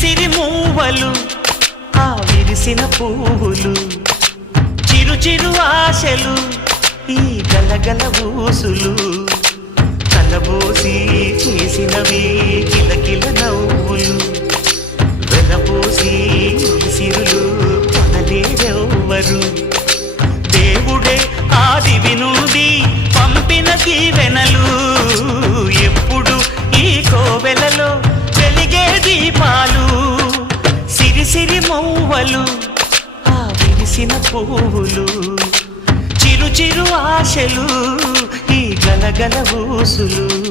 సిరి మూవలు ఆ విరిసిన పువ్వులు చిరు చిరు ఆశలు ఈ గలగల ఊసులు. తలబోసి చేసినవి కిలకిల నవ్వులు. వెలబోసి సిరులు కొనలేరెవ్వరు మౌవలు ఆ విరిసిన పువ్వులు చిరు చిరు ఆశలు ఈ గలగల ఊసులు.